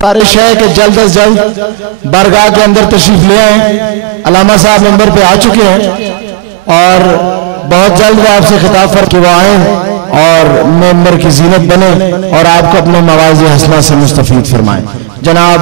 गुजारिश है कि जल्द अज जल्द बारगाह के अंदर तशरीफ ले आए। अलामा साहब नंबर पे आ चुके हैं और बहुत जल्द वो आपसे खिताब कर के वो आए और मेंबर की जीनत बने और आपको अपने मवाज़ हसना से मुस्तफीद फरमाएं। जनाब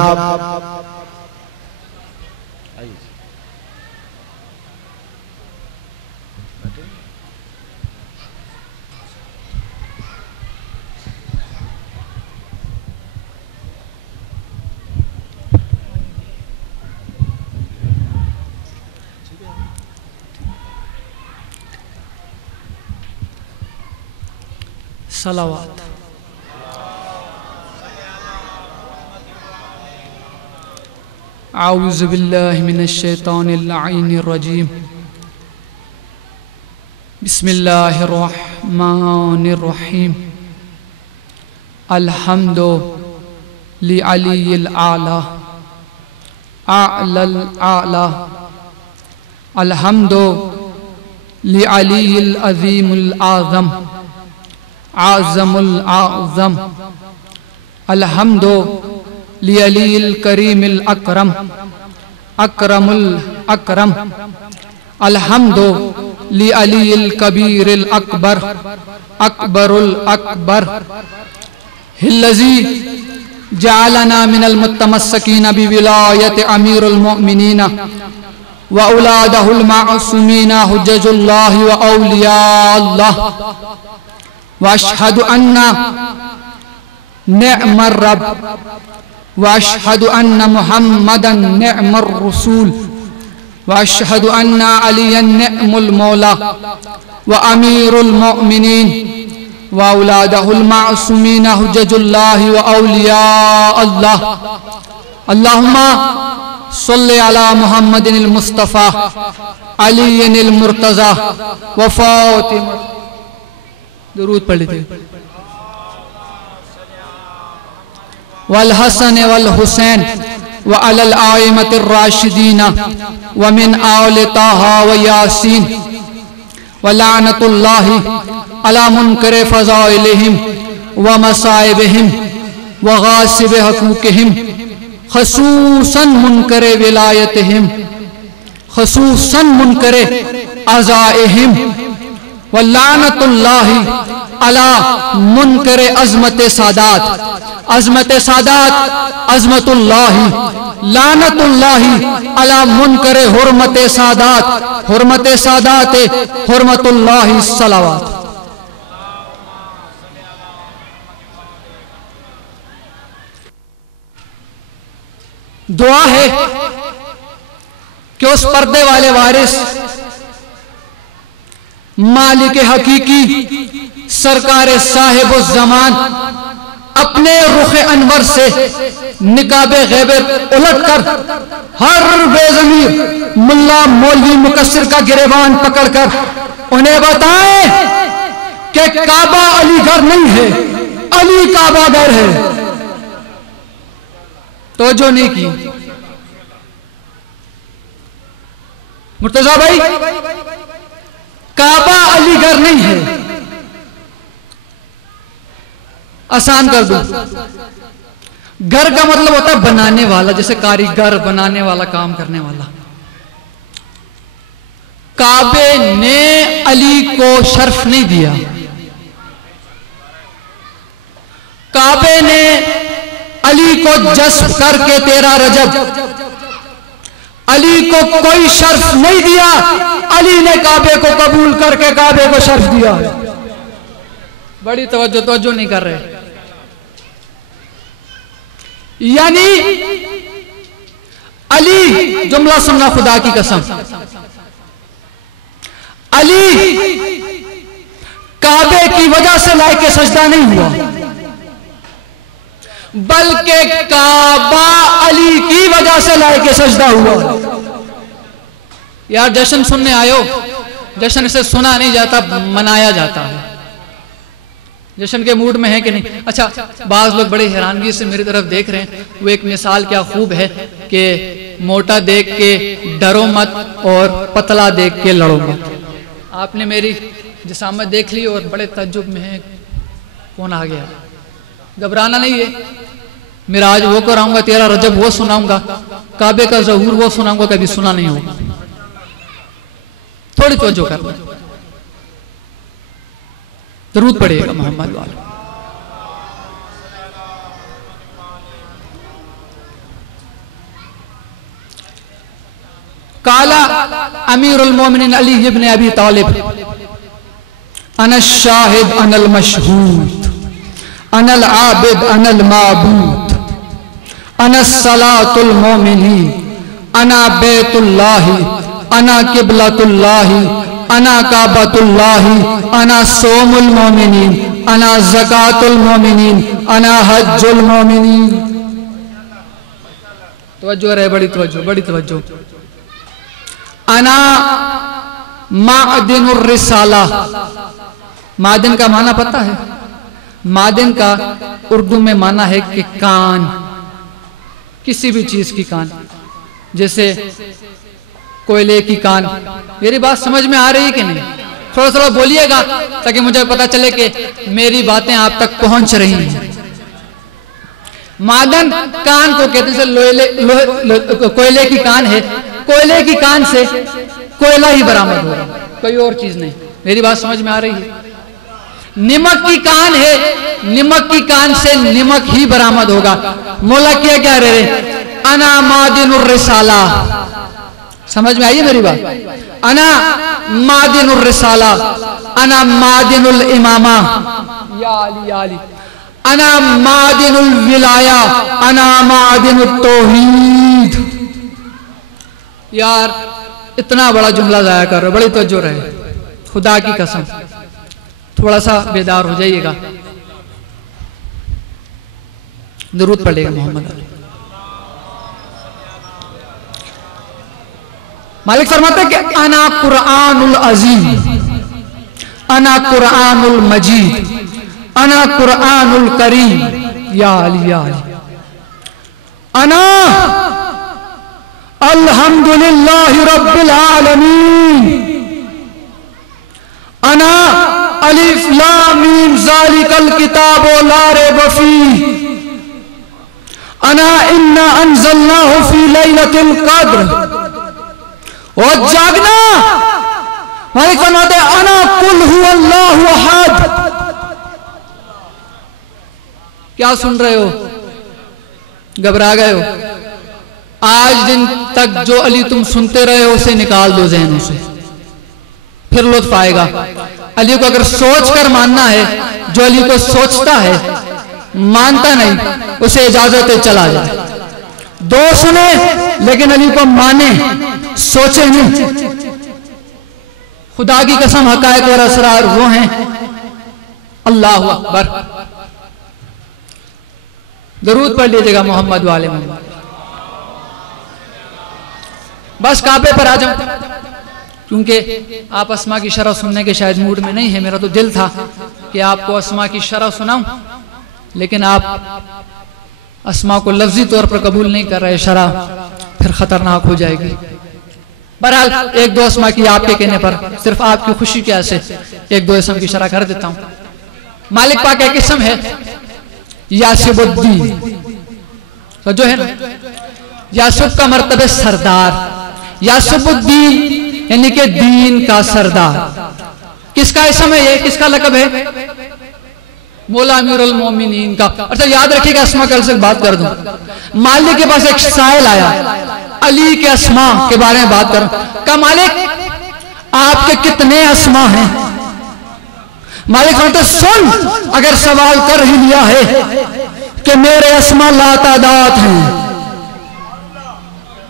सलावत। औज़ु बिल्लाहि मिनश शैतानिर रजीम। बिस्मिल्लाहिर रहमानिर रहीम। अल्हम्दु लिअलिय्यिल आला अअलल आला। अल्हम्दु लिअलिय्यिल अज़ीमुल आज़म आज़मुल आज़म। अल्हम्दु लिअलिय्यिल करीमिल अकरम अकरमुल अकरम। अल्हम्दु लिअलिय्यिल कबीरिल अकबर अकबरुल अकबर। हिल्लज़ी जअलना मिनल मुत्तमस्सिकीन बिविलायति अमीरुल मुमिनीन व औलादहुल मासूमीन हुज्जतुल्लाहि व औलियाल्लाह। वअशहदु अन्ना निअमर रब वअशहदु अन्ना मुहम्मदन निअमर रसूल वअशहदु अन्ना अलियन निअमुल मौला व अमीरुल मुमिनीन व औलादहुल मासूमीन हुज्जतुल्लाहि व औलिया अल्लाह। अल्लाहुम्मा सल्लि अला मुहम्मदिनिल मुस्तफ़ा अलीयिनिल मुर्तज़ा व फातिमा। दुरूद पढ़ लीजिए। वल हसन वल हुसैन व अलल आइमतिर राशिदीन व मिन आले ताहा व यासीन व लानतुल्लाहि अला मुनकर फज़ाइलिहिम व मसाइबिहिम व गासिब हकूकिहिम खसूसन मुनकर विलायतिहिम खसूसन मुनकर अज़ाइहिम व लानतुल्लाहि अला मुनकर अज़मत सादात अज़मत सादात अज़मतुल्लाहि लानतुल्लाहि अला मुनकर हुर्मत सादात हुर्मत सादात हुर्मतुल्लाहि सलावत। दुआ है कि उस पर्दे वाले वारिस मालिक हकीकी सरकार साहिब ज़मान अपने रुख अनवर से निकाबे गैबत उलट कर हर बेज़मीर मुल्ला मौलवी मुकस्सिर का गिरेबान पकड़कर उन्हें बताएं कि काबा अली घर नहीं है, अली काबा घर है। तो जो नहीं की मुर्तजा भाई, काबा अली घर नहीं है। आसान कर दो। घर का मतलब होता है बनाने वाला, जैसे कारीगर, बनाने वाला, काम करने वाला। काबे ने अली को शर्फ नहीं दिया। काबे ने अली को जस्ब करके 13 रजब अली को कोई शर्फ नहीं दिया, अली ने काबे को कबूल करके काबे को शर्फ दिया। बड़ी तवज्जो नहीं कर रहे। यानी अली, जुमला सुनना खुदा की कसम, अली काबे की वजह से लायके सजदा नहीं हुआ, बल्कि काबा अली की वजह से लायके सजदा हुआ। यार जश्न सुनने आयो, जश्न से सुना नहीं जाता, मनाया जाता है। जश्न के मूड में है कि नहीं? अच्छा, बाज लोग बड़े हैरानगी से मेरी तरफ देख रहे हैं। वो एक मिसाल क्या खूब है कि मोटा देख के डरो मत और पतला देख के लड़ो मत। आपने मेरी जिसामत देख ली और बड़े तज्जुब में है, कौन आ गया? घबराना नहीं है, मिराज वो कराऊंगा, 13 रजब वो सुनाऊंगा, काबे का ज़हूर वो सुनाऊंगा, कभी सुना नहीं होगा। थोड़ी तवज्जो कर, दरूद पड़ेगा मोहम्मद वाले। काला अमीरुल मोमिनीन अली इब्न अबी तालिब, अनल शाहिद अनल मशहूद, अनल आबिद अनल माबूद, अना सलातुल मोमिनीन, अना बैतुल्लाही, अना किबलतुल्लाही, अना काबतुल्लाही, अना सोमुल मोमिनीन, अना ज़कातुल मोमिनीन, अना हज्जुल मोमिनीन। तवज्जो रहे, बड़ी तवज्जो, बड़ी तवज्जो। अना मादिनुर रिसाला, मादिन का माना पता है? मादिन का उर्दू में माना है कि कान, किसी भी चीज की कान, जैसे कोयले की कान। मेरी बात समझ में आ रही है कि नहीं? थोड़ा थोड़ा बोलिएगा ताकि मुझे पता चले कि मेरी बातें आप तक पहुंच रही हैं। मादन कान को कहते हैं, कोयले की कान है, कोयले की कान से कोयला ही बरामद हो रहा, कोई और चीज नहीं। मेरी बात समझ में आ रही है? निमक की कान है, निमक की कान से निमक ही बरामद होगा। मौला क्या कह रहे हैं? अना मादिनुर रिसाला, समझ में आई मेरी बात? अना मादिनुर रिसाला, अना मादिनुल इमामा, या अली या अली, अना मादिनुल विलाया, अना मादिनुत तौहीद। यार इतना बड़ा जुमला जाया कर रहे, बड़ी तवज्जो रहे, खुदा की कसम थोड़ा सा बेदार हो जाइएगा। दरूद पड़ेगा मोहम्मद। मालिक फरमाते कि अना कुरानुल अजीज, अना कुरानुल मजीद, अना कुरानुल करीम, या अली या अली, अना अल्हम्दुलिल्लाहि रब्बिल आलमीन, अना अलिफ लाम मीम ज़ालिकल किताबु ला रैब फीह, अना इन्ना अंज़लनाहु फी लैलतिल क़द्र। और जागना, मालिक फरमाते अना कुल हुवल्लाहु अहद। क्या सुन रहे हो? घबरा गए हो? आज दिन तक जो अली तुम सुनते रहे हो उसे निकाल दो ज़हनों से, फिर लुत्फ आएगा। अली को अगर सोच कर मानना है, जो अली को सोचता है मानता नहीं, उसे इजाजत है चला जाए। दो सुने लेकिन अली को माने, सोचे नहीं। खुदा की कसम हकायक और असरार वो हैं। अल्लाहु अकबर। दरूद पढ़ लीजिएगा मोहम्मद वाले मोहम्मद। बस काबे पर आ जाऊं, क्योंकि आप अस्मा की शरह सुनने के शायद मूड में नहीं है। मेरा तो दिल था कि आपको अस्मा की शरह सुनाऊं, लेकिन आप अस्मा को लफ्जी तौर पर कबूल नहीं कर रहे, शरह फिर खतरनाक हो जाएगी। बहरहाल एक दो अस्मा की आपके कहने पर, सिर्फ आपकी खुशी के आसे एक दो इसम की शरह कर देता हूं। मालिक पाक एक इसम है यासिबुद्दीन, तो जो है ना यासुब का मर्तबे सरदार, यासिबुद्दीन यानी कि दीन का सरदार। किसका इसम है ये? किसका लकब है? मौला अमीरुल मोमिनीन का। अच्छा याद रखिएगा, अस्मा कल से बात कर दूं। मालिक के पास एक साइल आया, अली के अस्मा के बारे में बात करूं। कहा मालिक आपके कितने अस्मा हैं? मालिक कहते सुन, अगर सवाल कर ही लिया है कि मेरे अस्मा लातादाद हैं,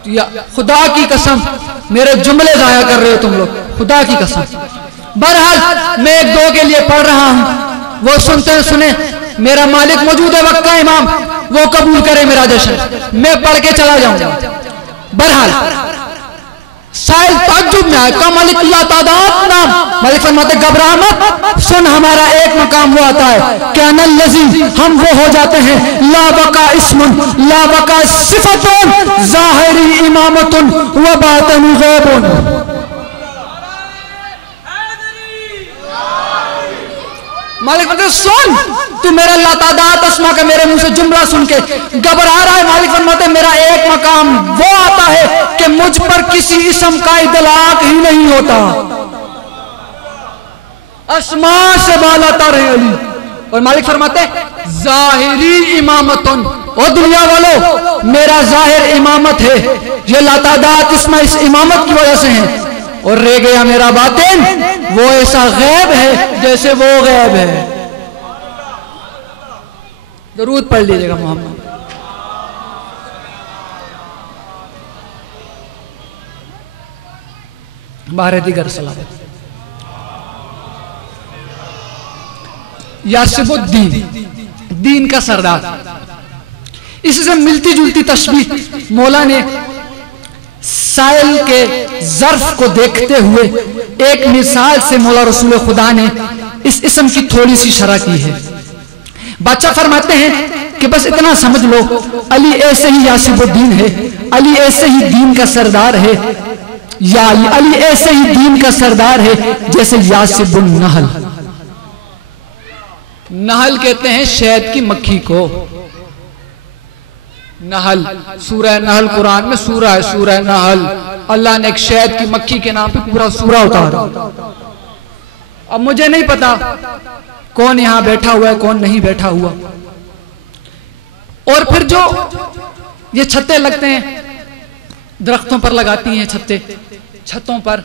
या खुदा की कसम मेरे जुमले जाया कर रहे हो तुम लोग, खुदा की कसम। बहरहाल मैं एक दो के लिए पढ़ रहा हूं, वो सुनते हैं सुने। मेरा मालिक मौजूद है, वक्त का इमाम, वो कबूल करे मेरा जश्न, मैं पढ़ के चला जाऊंगा। बहरहाल साहिल ताज्जुब में आया, का मालिक लातादाद नाम। मालिक फरमाते घबरा मत, सुन हमारा एक मकाम वो आता है कि अनल लज़ी, हम वो हो जाते हैं ला बका इस्मुन, ला बका सिफतुन, ज़ाहिरी इमामतुन व बातिनु ग़ैबुन। मालिक फरमाते सुन, तू मेरा लातादात अस्मा का मेरे मुंह से जुमला सुन के घबरा रहा है। मालिक फरमाते मेरा एक मकाम वो आता है कि मुझ पर किसी इस्म का इतलाक ही नहीं होता, अस्मा से बालातर है अली। और मालिक फरमाते जाहिरी इमामतुन, और दुनिया वालों मेरा जाहिर इमामत है, ये लातादात इसमें इस इमामत की वजह से है। और रह गया मेरा बातिन, वो ऐसा गैब है जैसे वो गैब है। दरूद पढ़ लीजिएगा मोहम्मद। बाहर दिगर सलावत। यासिबुद्दीन, दीन का सरदार, इससे मिलती जुलती तशबीह मौला ने साइल के ज़र्फ को देखते हुए एक मिसाल से मौला रसूल खुदा ने इस इस्म की थोड़ी सी शरह की है। बादशाह फरमाते हैं कि बस इतना समझ लो, अली ऐसे ही यासिबुद्दीन है, अली ऐसे ही दीन का सरदार है, या अली ऐसे ही दीन का सरदार है जैसे यासिबुन नहल। नहल कहते हैं शहद की मक्खी को। नहल, सूरह नहल कुरान में सूरह है, सूरह नहल। अल्लाह ने एक शहद की मक्खी के नाम पे पूरा सूरह उतारा। अब मुझे नहीं पता कौन यहां बैठा हुआ है कौन नहीं बैठा हुआ। और फिर जो ये छत्ते लगते हैं, दरख्तों पर लगाती हैं छत्ते, छतों पर,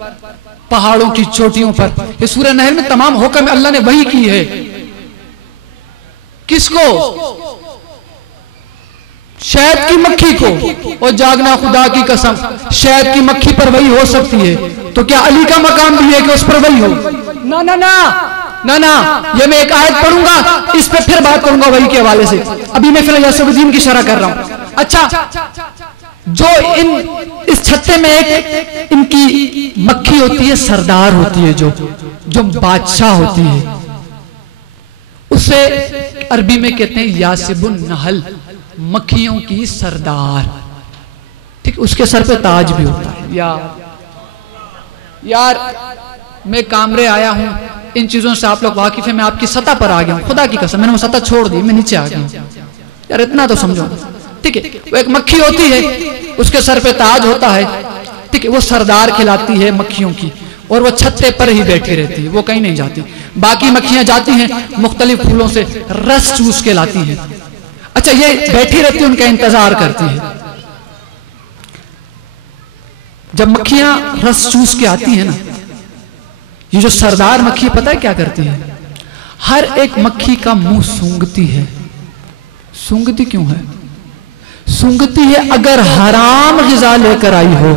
पहाड़ों की चोटियों पर, ये सूरह नहल में तमाम हुक्म अल्लाह ने वही की है। किसको? शहद की मक्खी को। और जागना खुदा की कसम, शहद की मक्खी पर वही हो सकती है, तो क्या अली का मकाम भी है कि उस पर वही हो? ना ना ना ना ना, ये मैं एक आयत पढ़ूंगा, इस पे फिर बात करूंगा वही के हवाले से। अभी मैं फिर यासिबुद्दीन की शरह कर रहा हूं। अच्छा, जो इस छत्ते में एक इनकी मक्खी होती है, सरदार होती है, जो बादशाह होती है, उसे अरबी में कहते हैं यासिबुन नहल, मक्खियों की सरदार। ठीक, उसके सर पे ताज भी होता है। यार मैं कामरे आया हूं, इन चीजों से आप लोग वाकिफ है, मैं आपकी सतह पर आ गया हूं, खुदा की कसम मैंने वो सतह छोड़ दी, मैं नीचे आ गया हूं। यार इतना तो समझो। ठीक है, वो एक मक्खी होती है, उसके सर पे ताज होता है। ठीक है, वो सरदार खिलाती है मक्खियों की, और वो छत्ते पर ही बैठी रहती है, वो कहीं नहीं जाती। बाकी मक्खियां जाती हैं, मुख्तलिफ फूलों से रस चूस के लाती हैं। अच्छा, ये बैठी रहती है, उनका इंतजार करती है। जब मक्खियां रस चूस के आती है ना, ये जो सरदार मक्खी पता है क्या करती है? हर एक मक्खी का मुंह सूंघती है। सूंघती क्यों है? सूंघती है अगर हराम ग़िज़ा लेकर आई हो,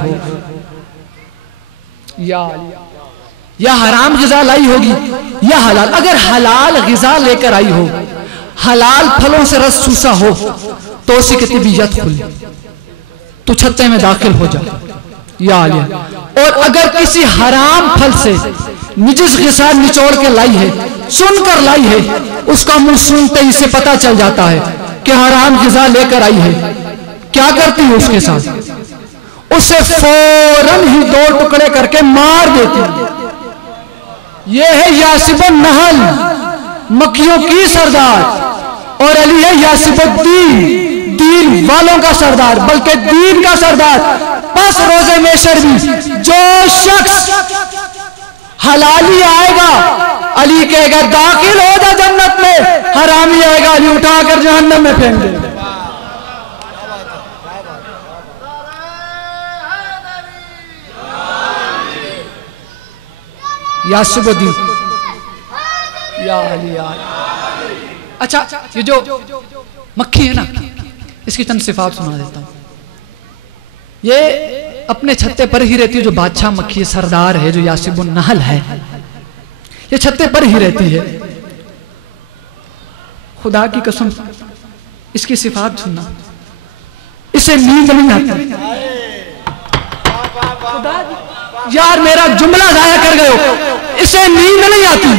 या हराम ग़िज़ा लाई होगी या हलाल। अगर हलाल ग़िज़ा लेकर आई हो, हलाल फलों से रस चूसा हो, तो उसी की तबीयत खुली, तो छत्ते में दाखिल हो जाए। या और अगर किसी हराम फल से निजिस ग़िज़ा निचोड़ के लाई है, सुनकर लाई है, उसका मुंह सूंघते ही से पता चल जाता है कि हराम ग़िज़ा लेकर आई है। क्या करती है उसके साथ? उसे फौरन ही 2 टुकड़े करके मार देती है। यह है यासिबुन नहल, मक्खियों की सरदार, और अली है यासिबुद्दीन, दीन वालों का सरदार, बल्कि दीन का सरदार। बस रोज़े मेशर भी जो शख्स हलाली आएगा, अली कहेगा दाखिल हो जा जन्नत में, हरामी आएगा अली उठाकर जहन्नम में फेंक देगा। यासिबुद्दीन, या अली या। अच्छा, ये जो मक्खी है ना, इसकी चंद सिफात सुना देता हूं। ये अपने छत्ते पर ही रहती है, जो बादशाह मक्खी सरदार है, जो यासिबुन नहल है, ये छत्ते पर ही रहती है। खुदा की कसम, इसकी सिफात सुनना, इसे नींद नहीं आती। यार मेरा जुमला जाया कर गए हो, इसे नींद नहीं आती।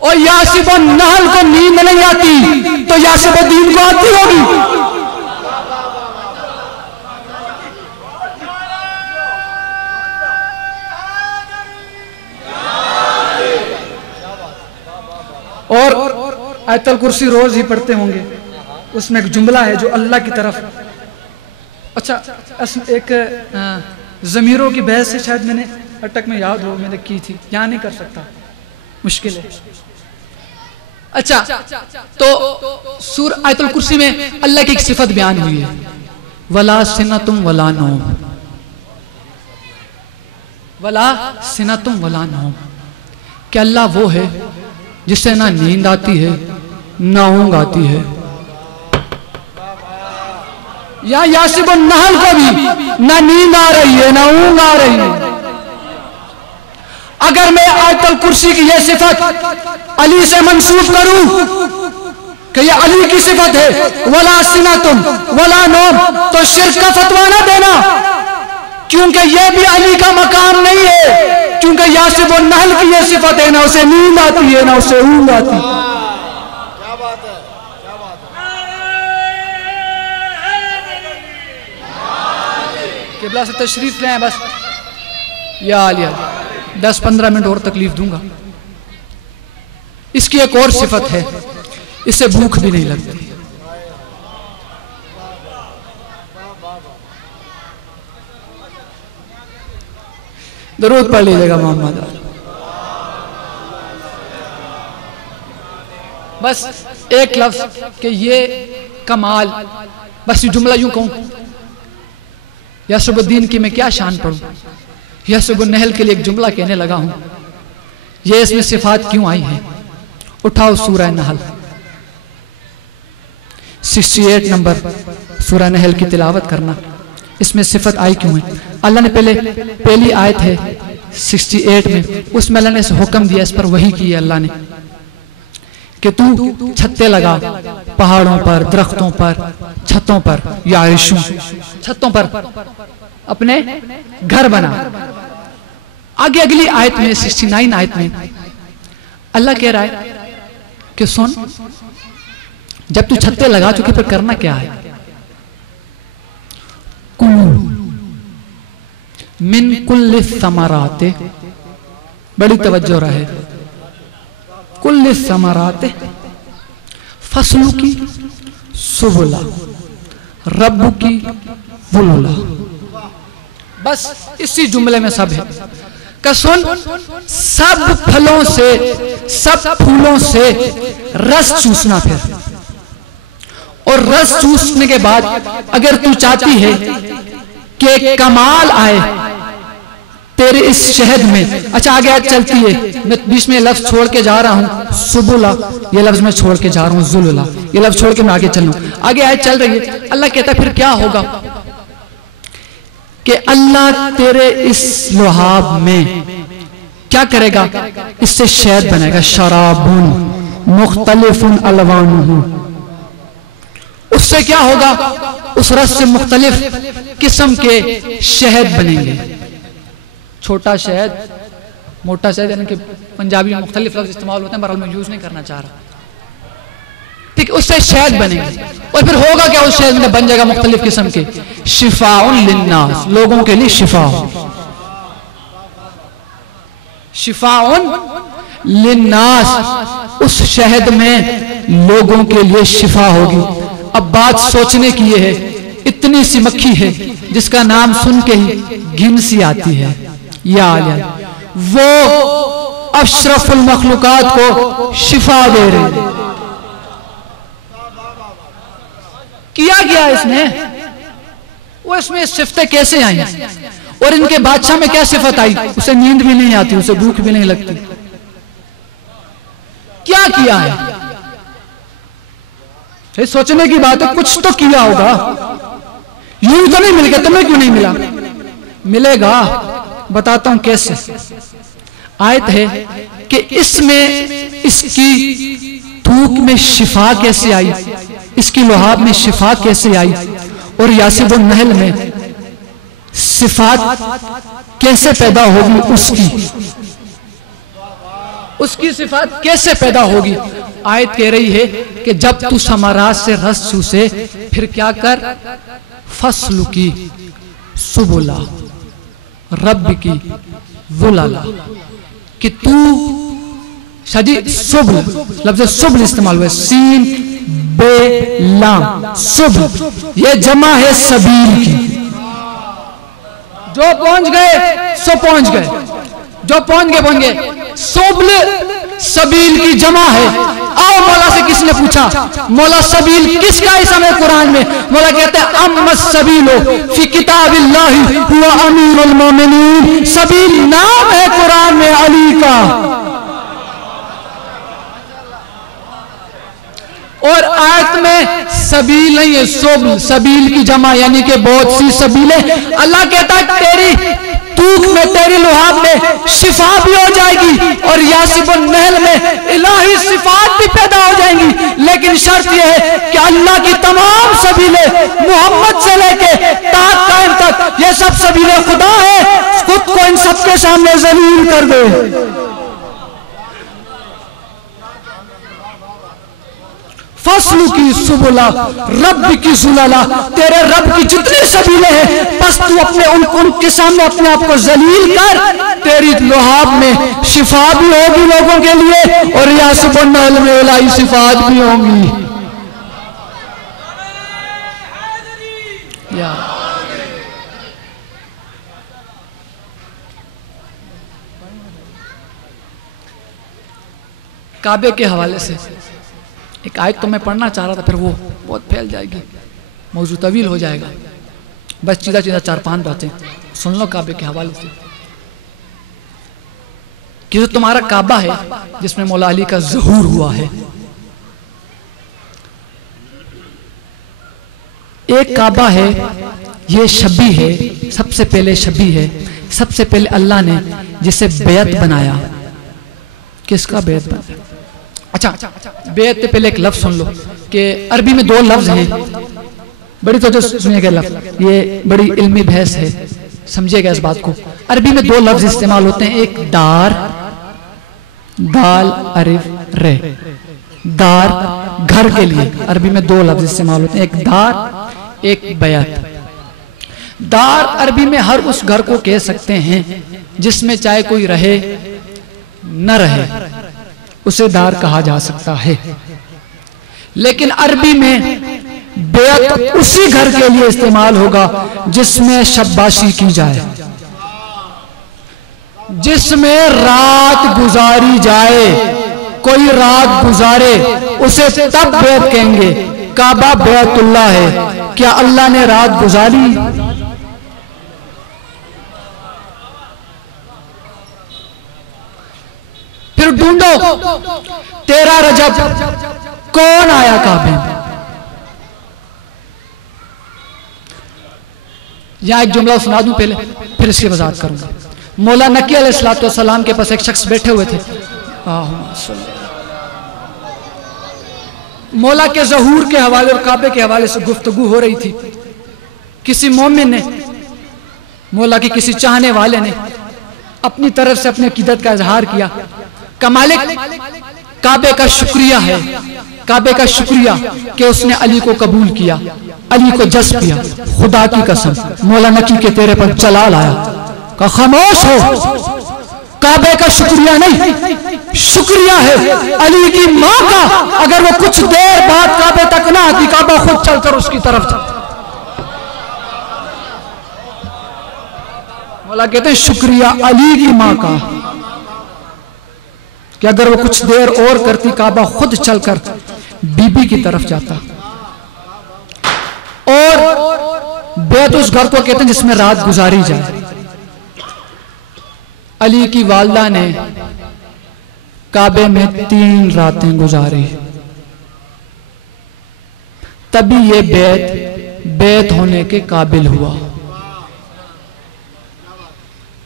और यासिबुन नहल को नींद नहीं आती, तो यासिबुद्दीन को आती होगी। आयतुल कुर्सी रोज ही पढ़ते होंगे, उसमें एक जुमला है जो अल्लाह की तरफ, अच्छा एक ज़मीरों की बहस से शायद मैंने अटक में याद हो, मैंने की थी, यहाँ नहीं कर सकता, मुश्किल है। अच्छा, तो सूर आयतुल कुर्सी में अल्लाह की एक सिफत बयान हुई है, वला सिनतुम वला नौम, वला सिनतुम वला नौम, कि अल्लाह वो है जिससे ना नींद आती है ना ऊंघ आती है। या यासिबुन नहल को भी ना नींद आ रही है ना ऊंघ आ रही है। अगर मैं आयतुल कुर्सी की यह सिफत अली से मंसूब करूं कि यह अली की सिफत है, वला सिनतुम वला नौम, तो शिर्क का फतवा ना देना, क्योंकि यह भी अली का मकाम नहीं है, क्योंकि यासिबुन नहल की यह सिफत है, ना उसे नींद आती है ना उसे ऊंघ आती है। क्या बात है, क्या बात है। किबला से तशरीफ लें, बस या लिया 10-15 मिनट और तकलीफ दूंगा। इसकी एक और सिफत है, इससे भूख भी नहीं लगती। दरूद पढ़ लीजिएगा मोहम्मद। बस एक लफ्ज कि ये कमाल, बस ये जुमला यूं कहूं, यासुबुद्दीन की मैं क्या शान पढ़ूं, यासुबुन नहल के लिए एक जुमला कहने लगा हूं, ये इसमें सिफात क्यों आई है। उठाओ सूरह नहल 68 नंबर सूरह नहल की तिलावत करना, इसमें सिफत आई क्यों है। अल्लाह ने पहली आयत है 68 में, उसमें अल्लाह ने हुक्म दिया, इस पर वही की है अल्लाह ने कि तू छत्ते लगा पहाड़ों पर, दरख्तों पर, छतों पर, या आरिशों, छतों पर अपने घर बना। आगे अगली आयत में 69 आयत में अल्लाह कह रहा है कि सुन, जब तू छत्ते लगा चुके फिर करना क्या है, मिन कुल्ल समराते, बड़ी तवज्जो रहे, कुल्ल समराते फसलू की सुबुला रब्बु की बुलुला। बस इसी जुमले में सब है कि सुन, सब फलों से, सब फूलों से रस चूसना फिर, और रस चूसने के बाद अगर तू चाहती है कि कमाल आए तेरे इस शहद में। अच्छा आगे आज चलती है, मैं बीच में लफ्ज छोड़ के जा रहा हूं, सुबुला ये लफ्ज मैं छोड़ के जा रहा हूं, जुलुला ये लफ्ज छोड़ के मैं आगे चलूं। आगे आज चल रही है, अल्लाह कहता है फिर क्या होगा कि अल्लाह तेरे इस लुहाब में क्या करेगा, इससे शहद बनेगा, शराबुन मुख्तलिफुन अलवानुहु। उससे क्या होगा, उस रस से मुख्तलिफ किस्म के शहद बनेंगे, छोटा शहद, मोटा शहद, यानी कि पंजाबी में मुख्तलिफ लफ्ज इस्तेमाल होते हैं, बहरहाल मैं यूज नहीं करना चाह रहा, ठीक, उससे शहद बनेंगे। और फिर होगा क्या, उस शहद में बन जाएगा मुख्तलिफ किस्म के, शिफाउन लिन्नास, लोगों के लिए शिफा, शिफाउन लिन्नास, उस शहद में लोगों के लिए शिफा होगी। अब बात सोचने की यह है, इतनी सी मक्खी है जिसका नाम सुन के ही घिन सी आती है, या वो अशरफुल मखलूकात को शिफा दे रही। किया गया इसमें, वो इसमें सिफतें कैसे आई, और इनके बादशाह में क्या सिफत आई, उसे नींद भी नहीं आती, उसे भूख भी नहीं लगती। क्या किया है, ये सोचने की बात है, कुछ तो किया होगा, यूं तो नहीं मिल गया। तुम्हें क्यों नहीं मिला, मिलेगा, बताता हूं कैसे। आयत है कि इसमें इसकी थूक में शिफा कैसे आई, इसकी लुहाब में शिफा कैसे आई, और यासिबुन नहल में सिफात कैसे पैदा होगी, उसकी सिफात कैसे पैदा होगी। आयत कह रही है कि जब तू समारात से रस चूसे फिर क्या कर, फसलु की सुबुला रब की वुलाला, कि तू शादी सुब्ल, लफ्ज़ सुब्ल इस्तेमाल हुआ है, सीन बे लाम, सुब्ल, ये जमा है सबील की। जो पहुंच गए सो पहुंच गए, जो पहुंच गए। सुब्ल सबील की जमा है। आओ मौला से किसने पूछा, मौला सबील किसका इस समय कुरान में? मौला कहते हैं अम्मा सबीलो फी किताबिल्लाहि हुवा अमीरुल मोमिनीन। सबील नाम है कुरान में अली का। और आयत में सबील नहीं है, सुब्ल, सबील की जमा, यानी कि बहुत सी सबीलें। अल्लाह कहता है तेरी तूक में, तेरी लुहाब में शिफा भी हो जाएगी और यासिबुन नहल में इलाही सिफात भी पैदा हो जाएंगी। लेकिन शर्त यह है कि अल्लाह की तमाम सबीलें, मोहम्मद से लेके ताक कायम तक, ये सब सबीलें खुदा है, खुद को इन सबके सामने जलील कर दे। फसलू की सुबुला रब की सुलाला, तेरे रब की जितनी सबीलें हैं बस तू अपने उनके सामने अपने आप को जलील कर। तेरी लुहाब में शिफा भी होगी लोगों के लिए और यासिबुन नहल में इलाही सिफात भी होंगी। काबे के हवाले से एक आयत तो मैं पढ़ना चाह रहा था, फिर वो बहुत फैल जाएगी, मौजू तवील हो जाएगा। बस सीधा सीधा 4-5 बातें सुन लो काबे के हवाले से। कि जो तुम्हारा काबा है जिसमें मौला अली का ज़हूर हुआ है, एक काबा है, ये शबी है, सबसे पहले शबी है, सबसे पहले अल्लाह ने जिसे बेयत बनाया। किसका बेयत बनाया? अच्छा, बेयत से पहले एक लफ्ज सुन लो कि अरबी में 2 लफ्ज हैं, बड़ी तो सुनिएगा लफ्ज, ये बड़ी इल्मी बहस है, समझिएगा इस बात को। अरबी में 2 लफ्ज इस्तेमाल होते हैं, एक दार, दाल अरिफ रे, दार घर के लिए अरबी में 2 लफ्ज इस्तेमाल होते हैं, एक दार एक बेयत। दार अरबी में हर उस घर को कह सकते हैं जिसमें चाहे कोई रहे न रहे, उसे दार कहा जा सकता है। लेकिन अरबी में बेयत उसी घर के लिए इस्तेमाल होगा जिसमें शब्बाशी की जाए, जिसमें रात गुजारी जाए, कोई रात गुजारे उसे तब बेयत कहेंगे। काबा बेयतुल्लाह है, क्या अल्लाह ने रात गुजारी? फिर ढूंढो 13 रजब कौन आया काबे में? यहां एक जुमला सुना दूं पहले, फिर इसकी वजाहत करूंगा। मौला नकी अलैहिस्सलाम के पास एक शख्स बैठे हुए थे, मौला के ज़हूर के हवाले और काबे के हवाले से गुफ्तगू हो रही थी। किसी मोमिन ने, मौला के किसी चाहने वाले ने अपनी तरफ से अपनी अकीदत का इजहार किया। मालिक काबे का शुक्रिया है, काबे का शुक्रिया कि उसने अली को कबूल किया, अली को जज्ब किया। खुदा की कसम मौला नकी के तेरे पर जलाल आया, का खामोश हो, काबे का शुक्रिया नहीं, शुक्रिया है अली की मां का। अगर वो कुछ देर बाद काबे तक ना आती, काबा खुद चलकर उसकी तरफ चलता। मौला कहते हैं शुक्रिया अली की मां का कि अगर वो कुछ देर और करती, काबा खुद चलकर बीबी की तरफ जाता। और बेत उस घर को कहते हैं जिसमें रात गुजारी जाए। अली की वालदा ने काबे में 3 रातें गुजारी, तभी ये बेत होने के काबिल हुआ।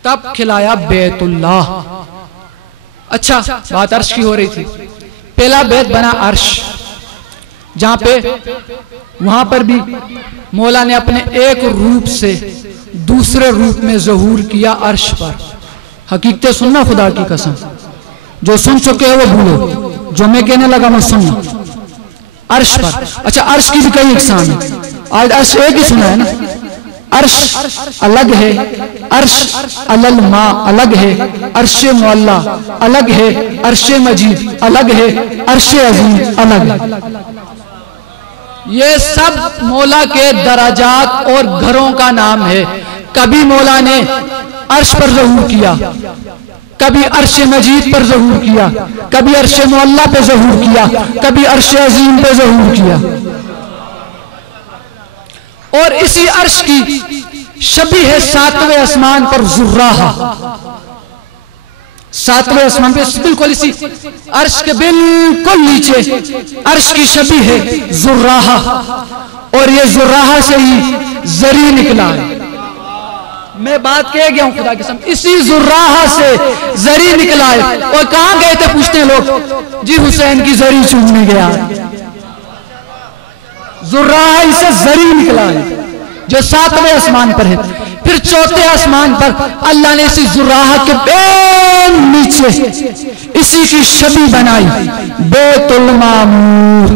तब खिलाया बेतुल्लाह। अच्छा, बात अर्श की हो रही थी। पहला बेत बना अर्श, जहां पे वहां पर भी मौला ने अपने एक रूप से दूसरे रूप में ज़हूर किया अर्श पर। हकीकतें सुनना खुदा की कसम, जो सुन चुके हो वो भूलो, जो मैं कहने लगा मैं सुनना। अर्श पर, अच्छा अर्श की भी कई इकसाम है, आज अर्श एक ही सुना है ना, अर्श अलग है, अर्श अलल मा अलग है, अर्श मुअल्ला अलग है, अर्श मजीद अलग है, अर्श अजीम अलग है। ये सब मौला के दराजात और घरों का नाम है। कभी मौला ने अर्श पर ज़हूर किया, कभी अर्श मजीद पर ज़हूर किया, कभी अर्श मुअल्ला पे ज़हूर किया, कभी अर्श अजीम पे ज़हूर किया। और इसी अर्श की शबी है सातवें आसमान पर ज़ुर्राहा। सातवें आसमान पे बिल्कुल इसी अर्श के बिल्कुल नीचे अर्श की शबी है ज़ुर्राहा। और ये ज़ुर्राहा से ही जरी निकला है। मैं बात कह गया हूं खुदा की कसम, इसी ज़ुर्राहा से जरी निकला है। और कहां गए थे पूछते हैं लोग, जी हुसैन की जरी चूमने गया। ज़ुर्राहा इसे जरी निकला है जो सातवें आसमान पर है। फिर चौथे आसमान पर अल्लाह ने इसी ज़ुर्राहा के बेन नीचे इसी की शबी बनाई, बैतुल मामूर।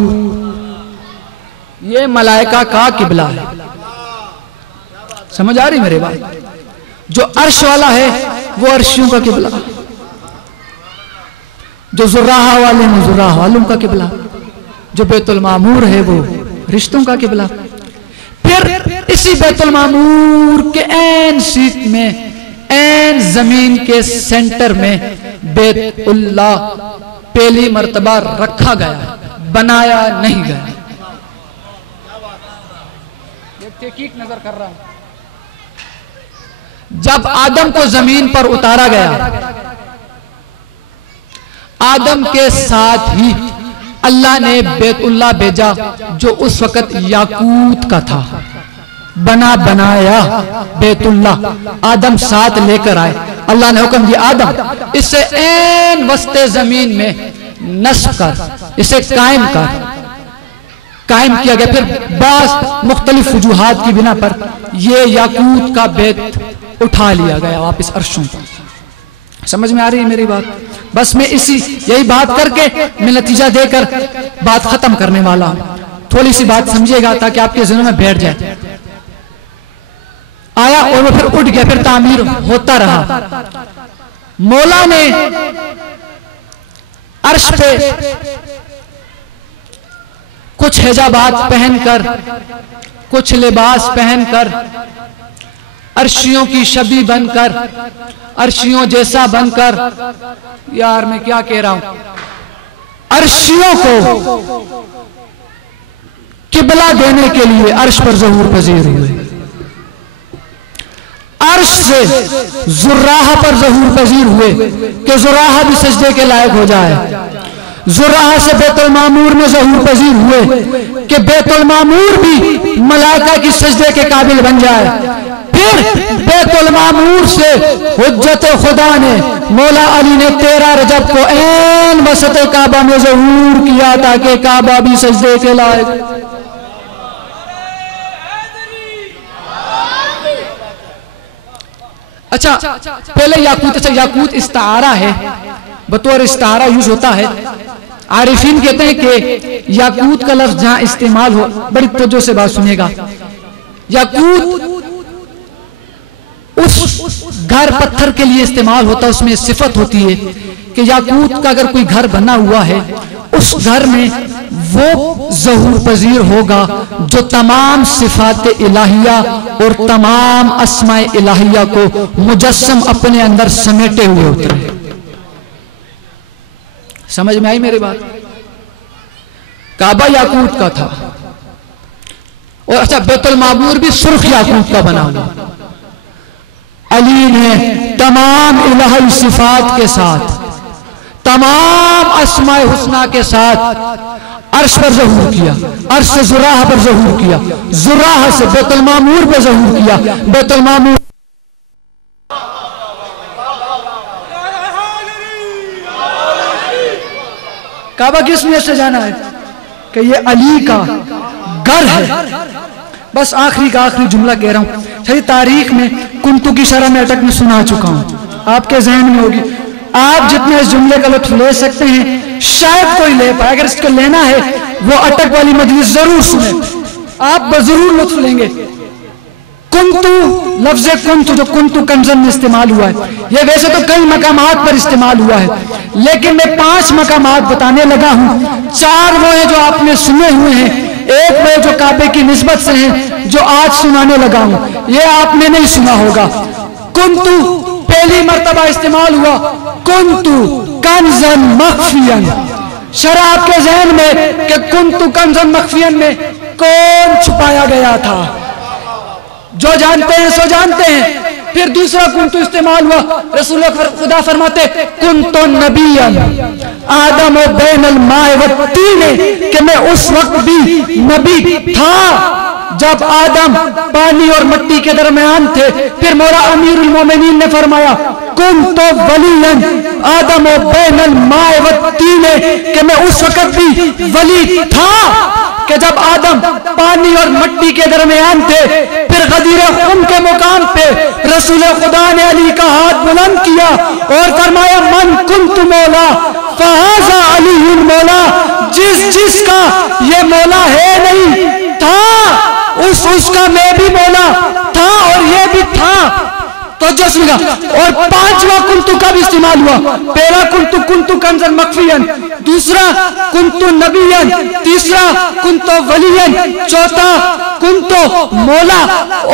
ये मलाइका का किबला है। समझ आ रही मेरे बात? जो अर्श वाला है वो अर्शियों का किबला, जो ज़ुर्राहा वाले हैं ज़ुर्राहा वालों का किबला, जो बैतुल मामूर है वो रिश्तों का किबला। फिर इसी बैतुल मामूर के ऐन सीट में, ऐन जमीन के सेंटर में बैतुल्लाह पहली मर्तबा रखा गया, बनाया नहीं गया। तहकीक नजर कर रहा हूं। जब आदम को जमीन पर उतारा गया, आदम के साथ ही अल्लाह ने बैतुल्लाह भेजा जो उस वक्त याकूत का था। बना बनाया बैतुल्लाह आदम साथ लेकर आए। अल्लाह ने हुक्म दिया, आदम इसे ऐन वस्ते जमीन में नस्ब कर, इसे कायम कर। कायम किया गया। फिर बास मुख्तलिफ वजूहात की बिना पर यह याकूत का बैत उठा लिया गया वापिस अर्शों पर। समझ में आ रही है मेरी बात? बस मैं यही बात करके मैं नतीजा देकर बात खत्म करने वाला हूं। थोड़ी सी बात समझिएगा ताकि आपके ज़हन में बैठ जाए। आया और वो फिर उठ गया, फिर तामीर होता रहा। मौला ने अर्श पे कुछ हिजाबात पहनकर, कुछ लिबास पहनकर, अर्शियों की शबी बनकर, अर्शियों जैसा बनकर, यार मैं क्या कह रहा हूं, अर्शियों को किबला देने के लिए अर्श पर ज़हूर पजीर हुए। अर्श से ज़ुर्राहा पर ज़हूर पजीर हुए कि ज़ुर्राहा भी सजदे के लायक हो जाए। ज़ुर्राहा से बैतुल मामूर में ज़हूर पजीर हुए कि बैतुल मामूर भी मलाइका की सजदे के काबिल बन जाए। फिर बैतुल मामूर से हुज्जत खुदा ने, मौला अली ने 13 रजब को ऐन वसत काबा में ज़हूर किया ताकि काबा भी सजदे के लायक। अच्छा पहले याकूत, अच्छा याकूत इस्तारा है, बतौर इस्तारा यूज होता है। आरिफीन कहते हैं कि याकूत का लफ्ज जहां इस्तेमाल हो, बड़ी तवज्जो से बात सुनिएगा, याकूत उस घर पत्थर के लिए इस्तेमाल होता है। उसमें सिफत होती है कि याकूत का अगर कोई घर बना हुआ है, उस घर में वो ज़हूर पजीर होगा जो तमाम सिफात इलाहिया और तमाम अस्माए इलाहिया को मुजस्सम अपने अंदर समेटे हुए होते हैं। समझ में आई मेरी बात? काबा याकूत का था। और अच्छा बैतुल मामूर भी सुर्ख याकूत का बना हुआ। अली ने तमाम इलाही सिफात के साथ, तमाम अस्माए हुस्ना के साथ अर्श पर ज़हूर किया, अर्श से ज़ुर्राहा पर ज़हूर किया, ज़ुर्राहा से बैतुल मामूर पर ज़हूर किया, बैतुल मामूर काबा किस नियत से जाना है कि ये अली का घर है। बस आखिरी का आखिरी जुमला कह रहा हूं। सही तारीख में कुंतु की शरह में अटक में सुना चुका हूं, आपके जहन में होगी। आप जितने इस जुमले का लुत्फ ले सकते हैं शायद कोई ले पाए। अगर इसको लेना है वो अटक वाली मजलिस जरूर सुने, आप जरूर लुत्फ लेंगे। कुंतु, लफ्ज़ कुंतु जो कुंतु कंजन में इस्तेमाल हुआ है, ये वैसे तो कई मकामात पर इस्तेमाल हुआ है, लेकिन मैं 5 मकामात बताने लगा हूं। 4 वो है जो आपने सुने हुए हैं, एक वो जो काबे की निस्बत से है जो आज सुनाने लगा हूं, ये आपने नहीं सुना होगा। कुंतु पहली मर्तबा इस्तेमाल हुआ, कुंतु कंजन मख्फियन। शरा आपके ज़हन में कि कुंतु कंजन मख्फियन में कौन छुपाया गया था, जो जानते हैं सो जानते हैं। फिर दूसरा कुंतु इस्तेमाल हुआ, रसूल खुदा फरमाते कुंतु नबियन आदम बैनल माए व तीन, कि मैं उस वक्त भी नबी था जब आदम पानी और मिट्टी के दरमियान थे। फिर मौला अमीरुल मोमिनीन ने फरमाया कुंतु वलियन आदम बैनल माए व तीन, कि मैं उस वक्त भी वली था कि जब आदम पानी और मिट्टी के दरमियान थे। फिर गदीर खुम के मुकाम पे रसूल खुदा ने अली का हाथ बुलंद किया और फरमाया मन कुंतु मौला फहाजा अली मौला, जिसका ये मौला है नहीं था उसका मैं भी मौला था और ये भी था। तो जो सुना। और 5वां कुंतु का भी इस्तेमाल हुआ। पहला कुंतु कंजन मख्फियन, दूसरा कुंतु नबियन, तीसरा कुंतु वलियन, चौथा कुंतु मौला,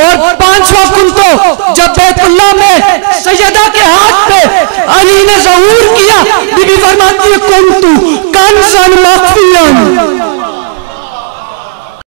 और 5वां कुंतु जब बैतुल्लाह में सैयदा के हाथ पे अली ने ज़हूर किया, बीबी फरमाती है कुंतु कंजन मख्फियन।